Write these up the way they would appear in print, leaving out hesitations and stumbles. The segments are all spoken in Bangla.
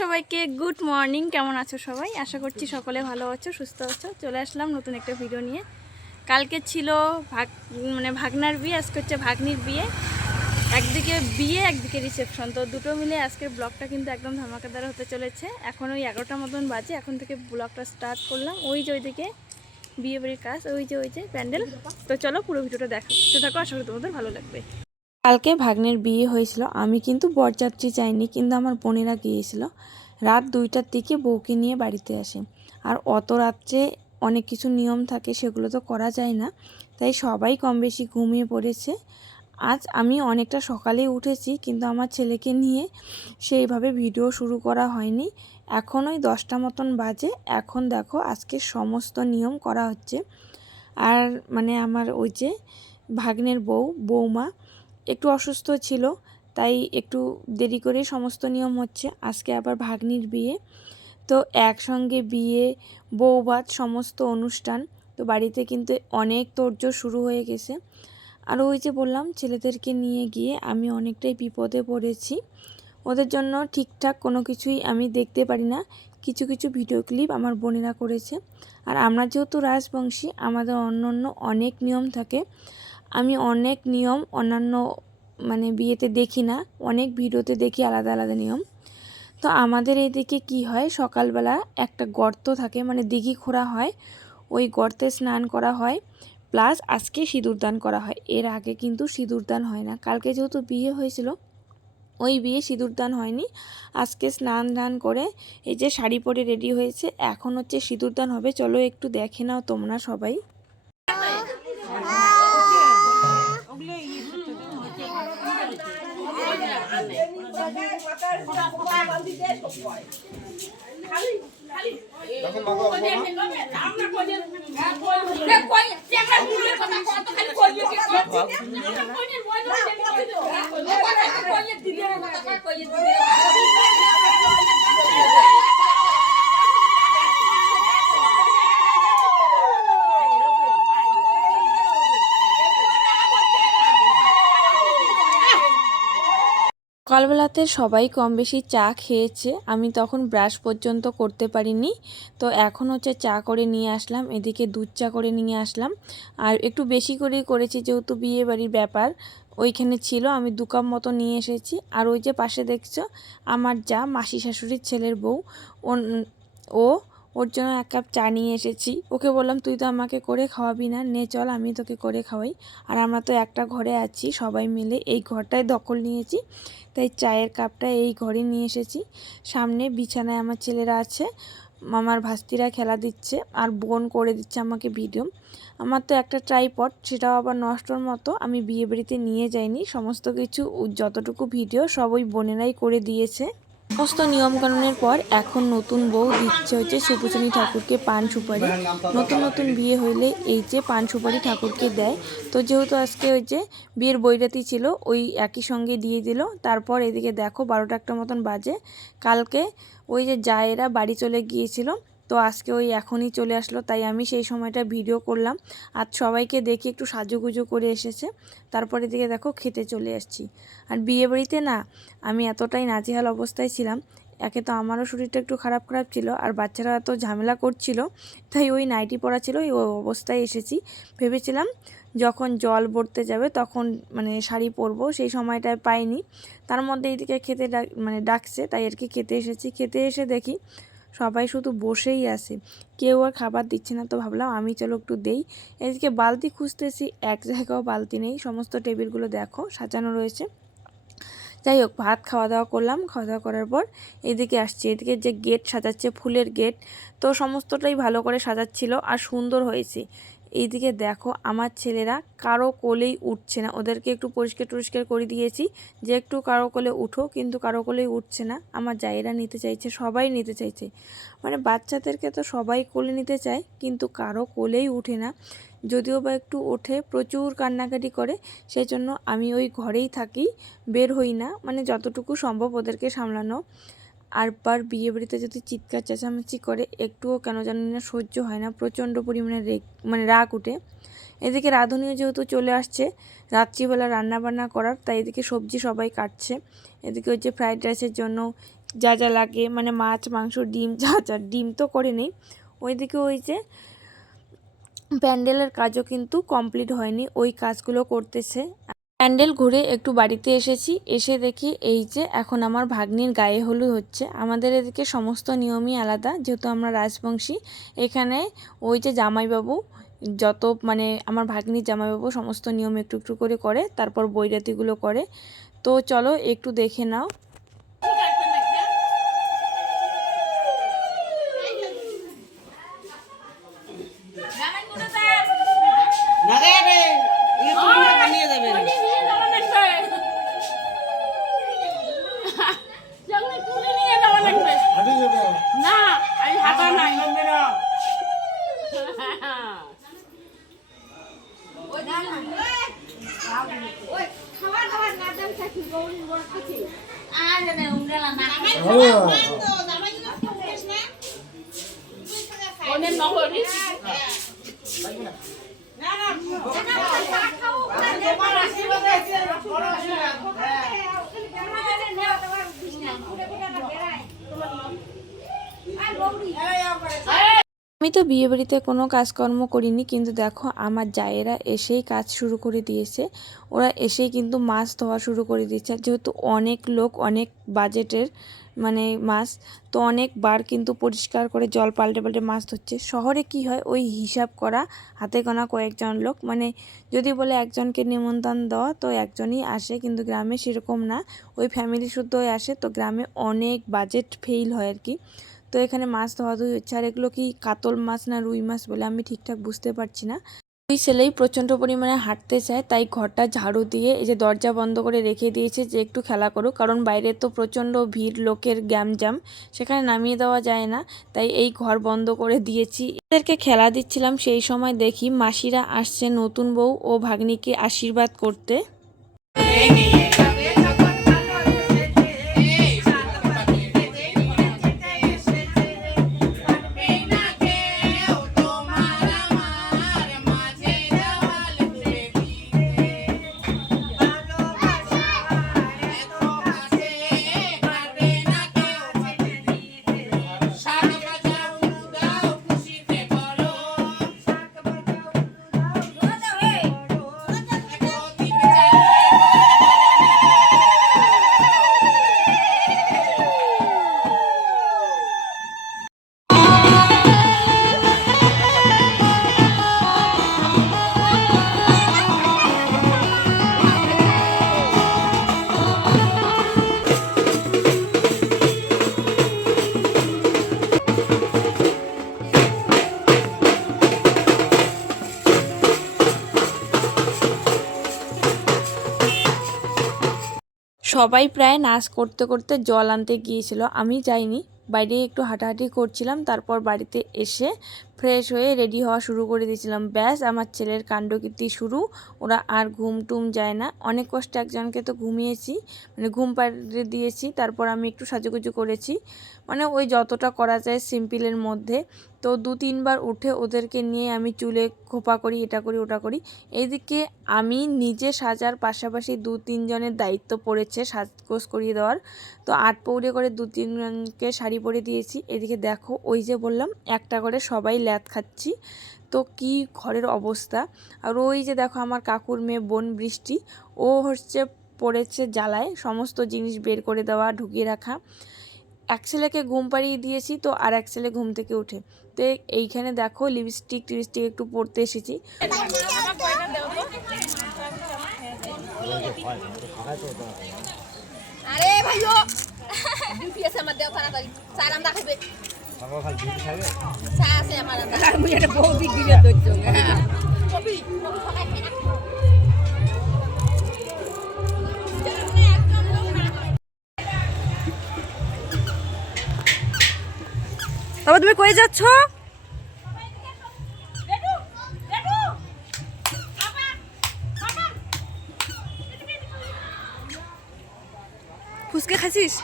সবাইকে গুড মর্নিং। কেমন আছো সবাই? আশা করছি সকলে ভালো আছো, সুস্থ আছো। চলে আসলাম নতুন একটা ভিডিও নিয়ে। কালকে ছিল ভাগনার বিয়ে, আজকে হচ্ছে ভাগ্নির বিয়ে। একদিকে বিয়ে, একদিকে রিসেপশন, তো দুটো মিলে আজকের ব্লগটা কিন্তু একদম ধামাকাদার হতে চলেছে। এখন ওই 11টার মতন বাজে, এখন থেকে ব্লগটা স্টার্ট করলাম। ওই যে ওইদিকে বিয়ে বাড়ির কাজ, ওই যে প্যান্ডেল। তো চলো পুরো ভিডিওটা দেখতে থাকো, আশা করি তোমাদের ভালো লাগবে। কালকে ভাগ্নের বিয়ে হয়েছিল, আমি কিন্তু বরযাত্রী যাইনি, কিন্তু আমার বোনেরা গিয়েছিল। রাত 2টার দিকে বউকে নিয়ে বাড়িতে আসে। আর অত রাত্রে অনেক কিছু নিয়ম থাকে, সেগুলো তো করা যায় না, তাই সবাই কম বেশি ঘুমিয়ে পড়েছে। আজ আমি অনেকটা সকালেই উঠেছি, কিন্তু আমার ছেলেকে নিয়ে সেইভাবে ভিডিও শুরু করা হয়নি। এখন ওই 10টা মতন বাজে। এখন দেখো আজকে সমস্ত নিয়ম করা হচ্ছে। আর আমার ওই যে ভাগ্নের বৌমা একটু অসুস্থ ছিল, তাই একটু দেরি করে সমস্ত নিয়ম হচ্ছে। আজকে আবার ভাগ্নির বিয়ে, তো একসঙ্গে বিয়ে, বৌভাত, সমস্ত অনুষ্ঠান। তো বাড়িতে কিন্তু অনেক তোড়জোড় শুরু হয়ে গেছে। আর ওই যে বললাম, ছেলেদেরকে নিয়ে গিয়ে আমি অনেকটাই বিপদে পড়েছি। ওদের জন্য ঠিকঠাক কোনো কিছুই আমি দেখতে পারি না। কিছু কিছু ভিডিও ক্লিপ আমার বোনেরা করেছে। আর আমরা যেহেতু রাজবংশী, আমাদের অন্য অনেক নিয়ম থাকে। আমি অনেক নিয়ম অন্যান্য বিয়েতে দেখি না, অনেক ভিডিওতে দেখি আলাদা আলাদা নিয়ম। তো আমাদের এইদিকে কি হয়, সকালবেলা একটা গর্ত থাকে, দিঘি খোঁড়া হয়, ওই গর্তে স্নান করা হয়, প্লাস আজকে সিঁদুরদান করা হয়। এর আগে কিন্তু সিঁদুরদান হয় না। কালকে যেহেতু বিয়ে হয়েছিল, ওই বিয়ে সিঁদুরদান হয়নি। আজকে স্নান ধান করে এই যে শাড়ি পরে রেডি হয়েছে, এখন হচ্ছে সিঁদুরদান হবে। চলো একটু দেখে নাও তোমরা সবাই। সকালবেলাতে সবাই কম বেশি চা খেয়েছে, আমি তখন ব্রাশ পর্যন্ত করতে পারিনি। তো এখন হচ্ছে চা করে নিয়ে আসলাম, এদিকে দুধ চা করে নিয়ে আসলাম। আর একটু বেশি করেই করেছি, যেহেতু বিয়ে বাড়ির ব্যাপার ওইখানে ছিল, আমি 2 কাপ মতো নিয়ে এসেছি। আর ওই যে পাশে দেখছো আমার যা মাসি শাশুড়ির ছেলের বউ, ও ওর জন্য 1 কাপ চা নিয়ে এসেছি। ওকে বললাম তুই তো আমাকে করে খাওয়াবি না, নে চল আমি তোকে করে খাওয়াই। আর আমরা তো একটা ঘরে আছি, সবাই মিলে এই ঘরটায় দখল নিয়েছি, তাই চায়ের কাপটা এই ঘরে নিয়ে এসেছি। সামনে বিছানায় আমার ছেলেরা আছে, আমার ভাস্তিরা খেলা দিচ্ছে, আর বোন করে দিচ্ছে আমাকে ভিডিও। আমার তো একটা ট্রাইপড, সেটাও আবার নষ্টর মতো, আমি বিয়ে বাড়িতে নিয়ে যাইনি। সমস্ত কিছু যতটুকু ভিডিও সব ওই বোনেরাই করে দিয়েছে। সমস্ত নিয়মকানুনের পর এখন নতুন বউ দিচ্ছে হচ্ছে সুপুচনী ঠাকুরকে পান সুপারি। নতুন বিয়ে হইলে এই যে পান সুপারি ঠাকুরকে দেয়। তো যেহেতু আজকে ওই যে বিয়ের বৈরাতি ছিল, ওই একই সঙ্গে দিয়ে দিল। তারপর এদিকে দেখো 12টা একটা মতন বাজে। কালকে ওই যে জায়েরা বাড়ি চলে গিয়েছিল, তো আজকে ওই এখনই চলে আসলো, তাই আমি সেই সময়টা ভিডিও করলাম। আর সবাইকে দেখি একটু সাজুগুজু করে এসেছে। তারপরে দিকে দেখো খেতে চলে আসছি। আর বিয়ে বাড়িতে না আমি এতটাই নাজেহাল অবস্থায় ছিলাম। একে তো আমারও শরীরটা একটু খারাপ ছিল, আর বাচ্চারা এত ঝামেলা করছিল, তাই ওই নাইটি পরা ছিল, ওই অবস্থায় এসেছি। ভেবেছিলাম যখন জল ভরতে যাবে তখন শাড়ি পরবো, সেই সময়টায় পাইনি। তার মধ্যে এইদিকে খেতে ডাকছে, তাই আর কি খেতে এসেছি। খেতে এসে দেখি সবাই শুধু বসেই আছে, কেউ আর খাবার দিচ্ছে না। তো ভাবলাম আমি চলো একটু দেই। এদিকে বালতি খুঁজতেছি, এক জায়গাও বালতি নেই, সমস্ত টেবিলগুলো দেখো সাজানো রয়েছে। যাই হোক, ভাত খাওয়া দাওয়া করলাম। খাওয়া দাওয়া করার পর এদিকে আসছি, এদিকে যে গেট সাজাচ্ছে, ফুলের গেট, তো সমস্তটাই ভালো করে সাজাচ্ছিল আর সুন্দর হয়েছে। এইদিকে দেখো আমার ছেলেরা কারো কোলেই উঠছে না, ওদেরকে একটু পরিষ্কার করে দিয়েছি যে একটু কারো কোলে উঠো, কিন্তু কারো কোলেই উঠছে না। আমার জায়েরা নিতে চাইছে, সবাই নিতে চাইছে, বাচ্চাদেরকে তো সবাই কোলে নিতে চায়, কিন্তু কারো কোলেই উঠে না। যদিও বা একটু ওঠে, প্রচুর কান্নাকাটি করে। সেই জন্য আমি ওই ঘরেই থাকি, বের হই না, যতটুকু সম্ভব ওদেরকে সামলানো। আর বিয়ে বাড়িতে যদি চিৎকার চেঁচামেচি করে, একটুও কেন জানি না সহ্য হয় না, প্রচণ্ড পরিমাণে রাগ উঠে। এদিকে রাঁধুনিও যেহেতু চলে আসছে রাত্রিবেলা রান্নাবান্না করার, তাই এদিকে সবজি সবাই কাটছে। এদিকে ওই যে ফ্রাইড রাইসের জন্য যা যা লাগে, মানে মাছ মাংস ডিম যা যা, ডিম তো করে নেই। ওইদিকে ওই যে প্যান্ডেলের কাজও কিন্তু কমপ্লিট হয়নি, ওই কাজগুলো করতেছে। প্যান্ডেল ঘুরে একটু বাড়িতে এসেছি, এসে দেখি এই যে এখন আমার ভাগ্নির গায়ে হলুদ হচ্ছে। আমাদের এদিকে সমস্ত নিয়মই আলাদা, যেহেতু আমরা রাজবংশী। এখানে ওই যে জামাইবাবু যত, মানে আমার ভাগ্নির জামাইবাবু সমস্ত নিয়ম একটু একটু করে করে, তারপর বৈরাতিগুলো করে। তো চলো একটু দেখে নাও। আমি তো বিয়েবাড়িতে কোনো কাজকর্ম করিনি, কিন্তু দেখো আমার জায়েরা এসেই কাজ শুরু করে দিয়েছে। ওরা এসেই কিন্তু মাছ ধোয়া শুরু করে দিয়েছে, যেহেতু অনেক লোক, অনেক বাজেটের মানে মাছ, তো অনেকবার কিন্তু পরিষ্কার করে জল পাল্টে পাল্টে মাছ ধরছে। শহরে কি হয়, ওই হিসাব করা হাতে গোনা কয়েকজন লোক, মানে যদি বলে একজনকে নিমন্ত্রণ দেওয়া তো একজনই আসে, কিন্তু গ্রামে সেরকম না, ওই ফ্যামিলি শুদ্ধই আসে। তো গ্রামে অনেক বাজেট ফেইল হয় আর কি। তো এখানে মাছ ধোয়াধুয়ি হচ্ছে, আর এগুলো কি কাতল মাছ না রুই মাছ বলে আমি ঠিকঠাক বুঝতে পারছি না। দুই ছেলেই প্রচণ্ড পরিমাণে হাঁটতে চায়, তাই ঘরটা ঝাড়ু দিয়ে এই যে দরজা বন্ধ করে রেখে দিয়েছে যে একটু খেলা করুক, কারণ বাইরে তো প্রচণ্ড ভিড়, লোকের গ্যামজাম, সেখানে নামিয়ে দেওয়া যায় না, তাই এই ঘর বন্ধ করে দিয়েছি। এদেরকে খেলা দিচ্ছিলাম, সেই সময় দেখি মাসিরা আসছে নতুন বউ ও ভাগ্নিকে আশীর্বাদ করতে। সবাই প্রায় নাচ করতে করতে জল আনতে গিয়েছিল, আমি যাইনি, বাইরে একটু হাঁটাহাঁটি করছিলাম। তারপর বাড়িতে এসে ফ্রেশ হয়ে রেডি হওয়া শুরু করে দিয়েছিলাম। ব্যাস আমার ছেলের কাণ্ডকীর্তি শুরু। ওরা আর ঘুম টুম যায় না, অনেক কষ্টে একজনকে তো ঘুমিয়েছি, মানে ঘুম পাড়িয়ে দিয়েছি। তারপর আমি একটু সাজুগুজু করেছি, মানে ওই যতটা করা যায় সিম্পলের মধ্যে। তো 2-3 বার উঠে ওদেরকে নিয়ে আমি চুলে খোপা করি, এটা করি ওটা করি। এইদিকে আমি নিজে সাজার পাশাপাশি 2-3 জনের দায়িত্ব পড়েছে সাজগোজ করিয়ে দেওয়ার। তো 8 পৌড়ে করে 2-3 জনকে শাড়ি পরে দিয়েছি। এদিকে দেখো ওই যে বললাম একটা করে সবাই ল্যাদ খাচ্ছি, তো কি ঘরের অবস্থা। আর ওই যে দেখো আমার কাকুর মেয়ে বোন বৃষ্টি, ও হচ্ছে পড়েছে জ্বালায়, সমস্ত জিনিস বের করে দেওয়া, ঢুকিয়ে রাখা। এক ছেলেকে ঘুম পাড়িয়ে দিয়েছি, তো আর এক ছেলে ঘুম থেকে উঠে। তো এইখানে দেখো লিপস্টিক টিপস্টিক একটু পরতে এসেছি। আরে ভাইও ডিউটি আছে আমার, দেও তাড়াতাড়ি স্যার আমরা খাইবে বাবা, খালি ডিউটি খাইবে স্যার আছে আমার, আর মুই এটা বহু দিক দিলে দইছো কবি কবি সবাই খাই না। তবে তুমি কই যাচ্ছ? ফুচকা খাচ্ছিস?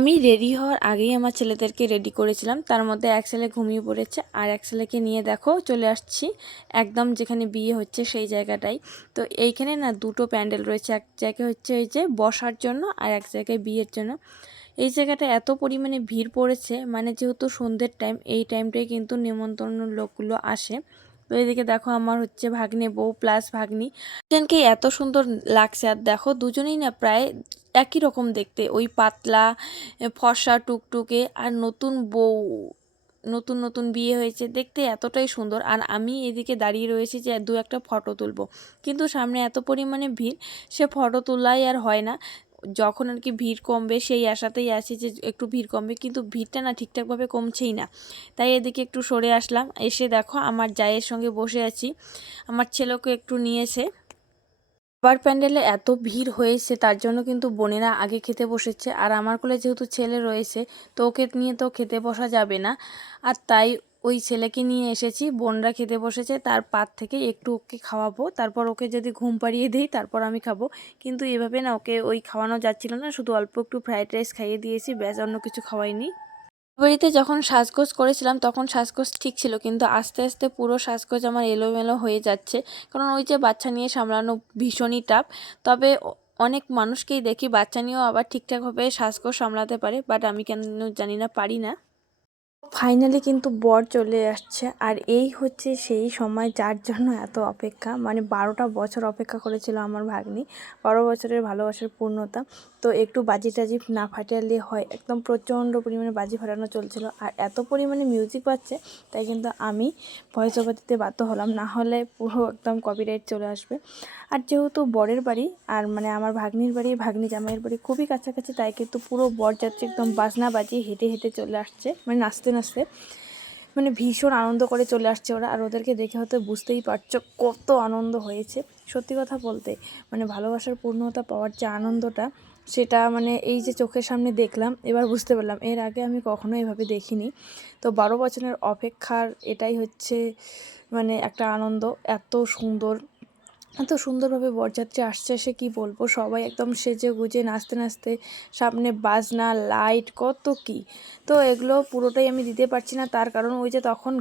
আমি রেডি হওয়ার আগেই আমার ছেলেদেরকে রেডি করেছিলাম, তার মধ্যে এক ছেলে ঘুমিয়ে পড়েছে আর এক ছেলেকে নিয়ে দেখো চলে আসছি একদম যেখানে বিয়ে হচ্ছে সেই জায়গাটাই। তো এইখানে না দুটো প্যান্ডেল রয়েছে, এক জায়গায় হচ্ছে এই যে বসার জন্য আর এক জায়গায় বিয়ের জন্য। এই জায়গাটা এত পরিমাণে ভিড় পড়েছে, মানে যেহেতু সন্ধ্যের টাইম, এই টাইমটাই কিন্তু নেমন্তন্ন লোকগুলো আসে। তো এদিকে দেখো আমার হচ্ছে ভাগ্নে বউ প্লাস ভাগ্নি, দুজনকে এত সুন্দর লাগছে। আর দেখো দুজনেই না প্রায় একই রকম দেখতে, ওই পাতলা ফর্সা টুকটুকে, আর নতুন বউ, নতুন নতুন বিয়ে হয়েছে, দেখতে এতটাই সুন্দর। আর আমি এদিকে দাঁড়িয়ে রয়েছি যে দু একটা ফটো তুলবো, কিন্তু সামনে এত পরিমাণে ভিড়, সে ফটো তোলাই আর হয় না। যখন আর কি ভিড় কমবে সেই আশাতেই আছি যে একটু ভিড় কমবে, কিন্তু ভিড়টা না ঠিকঠাকভাবে কমছেই না। তাই এদিকে একটু সরে আসলাম, এসে দেখো আমার জায়ের সঙ্গে বসে আছি, আমার ছেলেকে একটু নিয়েছে। আবার প্যান্ডেলে এত ভিড় হয়েছে তার জন্য কিন্তু বোনেরা আগে খেতে বসেছে, আর আমার কোলে যেহেতু ছেলে রয়েছে তো ওকে নিয়ে তো খেতে বসা যাবে না, আর তাই ওই ছেলেকে নিয়ে এসেছি। বোনরা খেতে বসেছে, তার পাত থেকে একটু ওকে খাওয়াবো, তারপর ওকে যদি ঘুম পাড়িয়ে দিই তারপর আমি খাবো। কিন্তু এভাবে না ওকে ওই খাওয়ানো যাচ্ছিল না, শুধু অল্প একটু ফ্রাইড রাইস খাইয়ে দিয়েছি, ব্যাস, অন্য কিছু খাওয়াইনি। বাড়িতে যখন সাজগোজ করেছিলাম তখন সাজগোজ ঠিক ছিল, কিন্তু আস্তে আস্তে পুরো সাজগোজ আমার এলোমেলো হয়ে যাচ্ছে, কারণ ওই যে বাচ্চা নিয়ে সামলানো ভীষণই টাফ। তবে অনেক মানুষকেই দেখি বাচ্চা নিয়েও আবার ঠিকঠাকভাবে সাজগোজ সামলাতে পারে, বাট আমি কেন জানি না, পারি না। ফাইনালি কিন্তু বর চলে আসছে, আর এই হচ্ছে সেই সময় যার জন্য এত অপেক্ষা, মানে 12টা বছর অপেক্ষা করেছিল আমার ভাগ্নি, 12 বছরের ভালোবাসার পূর্ণতা। তো একটু বাজি টাজি না ফাটালে হয়, একদম প্রচণ্ড পরিমাণে বাজি ফাটানো চলছিল, আর এত পরিমাণে মিউজিক পাচ্ছে, তাই কিন্তু আমি ভয়েস ওভার দিতে বাধ্য হলাম, না হলে পুরো একদম কপিরাইট চলে আসবে। আর যেহেতু বরের বাড়ি আর মানে আমার ভাগ্নির বাড়ি, ভাগ্নি জামাইয়ের বাড়ি খুবই কাছাকাছি, তাই কিন্তু পুরো বরযাত্রী একদম বাজনা বাজিয়ে হেঁটে হেঁটে চলে আসছে, মানে নাচতে নাচতে, মানে ভীষণ আনন্দ করে চলে আসছে ওরা। আর ওদেরকে দেখে হয়তো বুঝতেই পারছো কত আনন্দ হয়েছে। সত্যি কথা বলতে মানে ভালোবাসার পূর্ণতা পাওয়ার যে আনন্দটা, সেটা মানে এই যে চোখের সামনে দেখলাম, এবার বুঝতে পারলাম, এর আগে আমি কখনো এভাবে দেখিনি। তো 12 বছরের অপেক্ষার এটাই হচ্ছে মানে একটা আনন্দ। এত সুন্দর, এত সুন্দরভাবে বরযাত্রী আসছে, সে কি বলবো, সবাই একদম সেজে গুজে নাচতে নাচতে, সামনে বাজনা লাইট কত কি। তো এগুলো পুরোটাই আমি দিতে পারছি না, তার কারণ ওই যে তখন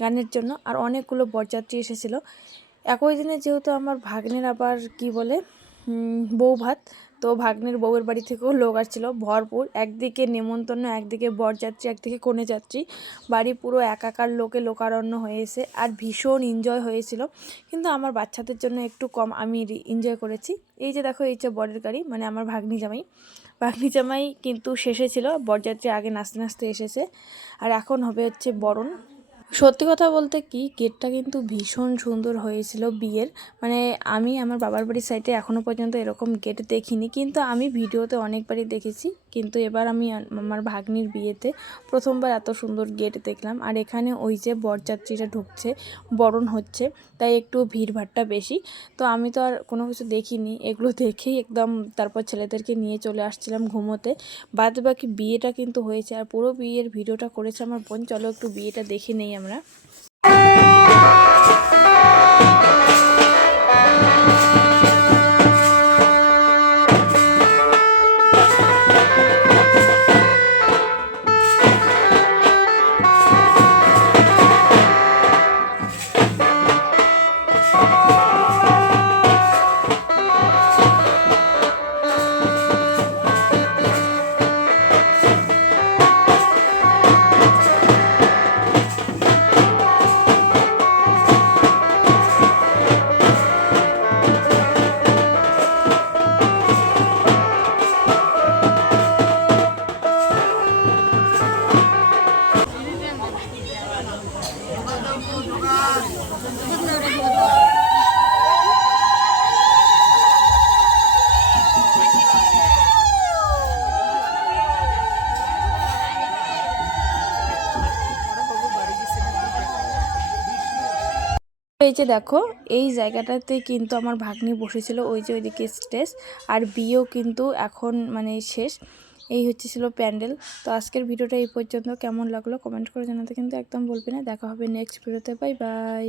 গানের জন্য আর অনেকগুলো বরযাত্রী এসেছিলো একই দিনে। যেহেতু আমার ভাগ্নের আবার কি বলে বউ ভাত, তো ভাগ্নের বউয়ের বাড়ি থেকেও লোক আসছিলো ভরপুর, একদিকে নেমন্তন্ন, একদিকে বরযাত্রী, একদিকে কনে যাত্রী, বাড়ি পুরো একাকার লোকে লোকারণ্য হয়েছে, আর ভীষণ এনজয় হয়েছিল। কিন্তু আমার বাচ্চাদের জন্য একটু কম আমি এনজয় করেছি। এই যে দেখো, এই যে বরের গাড়ি, মানে আমার ভাগ্নি জামাই, ভাগ্নি জামাই কিন্তু শেষে ছিল, বরযাত্রী আগে নাচতে নাচতে এসেছে, আর এখন হবে হচ্ছে বরণ। সত্যি কথা বলতে কি, গেটটা কিন্তু ভীষণ সুন্দর হয়েছিল বিয়ের, মানে আমি আমার বাবার বাড়ির সাইডে এখনও পর্যন্ত এরকম গেট দেখিনি, কিন্তু আমি ভিডিওতে অনেকবারই দেখেছি, কিন্তু এবার আমি আমার ভাগ্নির বিয়েতে প্রথমবার এত সুন্দর গেট দেখলাম। আর এখানে ওই যে বরযাত্রীরা ঢুকছে, বরণ হচ্ছে, তাই একটু ভিড়ভাট্টা বেশি। তো আমি তো আর কোনো কিছু দেখিনি, এগুলো দেখেই একদম তারপর ছেলেদেরকে নিয়ে চলে আসছিলাম ঘুমোতে। বাদ বাকি বিয়েটা কিন্তু হয়েছে, আর পুরো বিয়ের ভিডিওটা করেছে আমার বোন। চলো একটু বিয়েটা দেখে নেই আমরা। এই যে দেখো, এই জায়গাটাতে কিন্তু আমার ভাগ্নি বসেছিল, ওই যে ওইদিকে স্টেজ, আর বিয়েও কিন্তু এখন মানে শেষ। এই হচ্ছে ছিল প্যান্ডেল। তো আজকের ভিডিওটা এই পর্যন্ত, কেমন লাগলো কমেন্ট করে জানাতে কিন্তু একদম বলবে না। দেখা হবে নেক্সট ভিডিওতে, বাই বাই।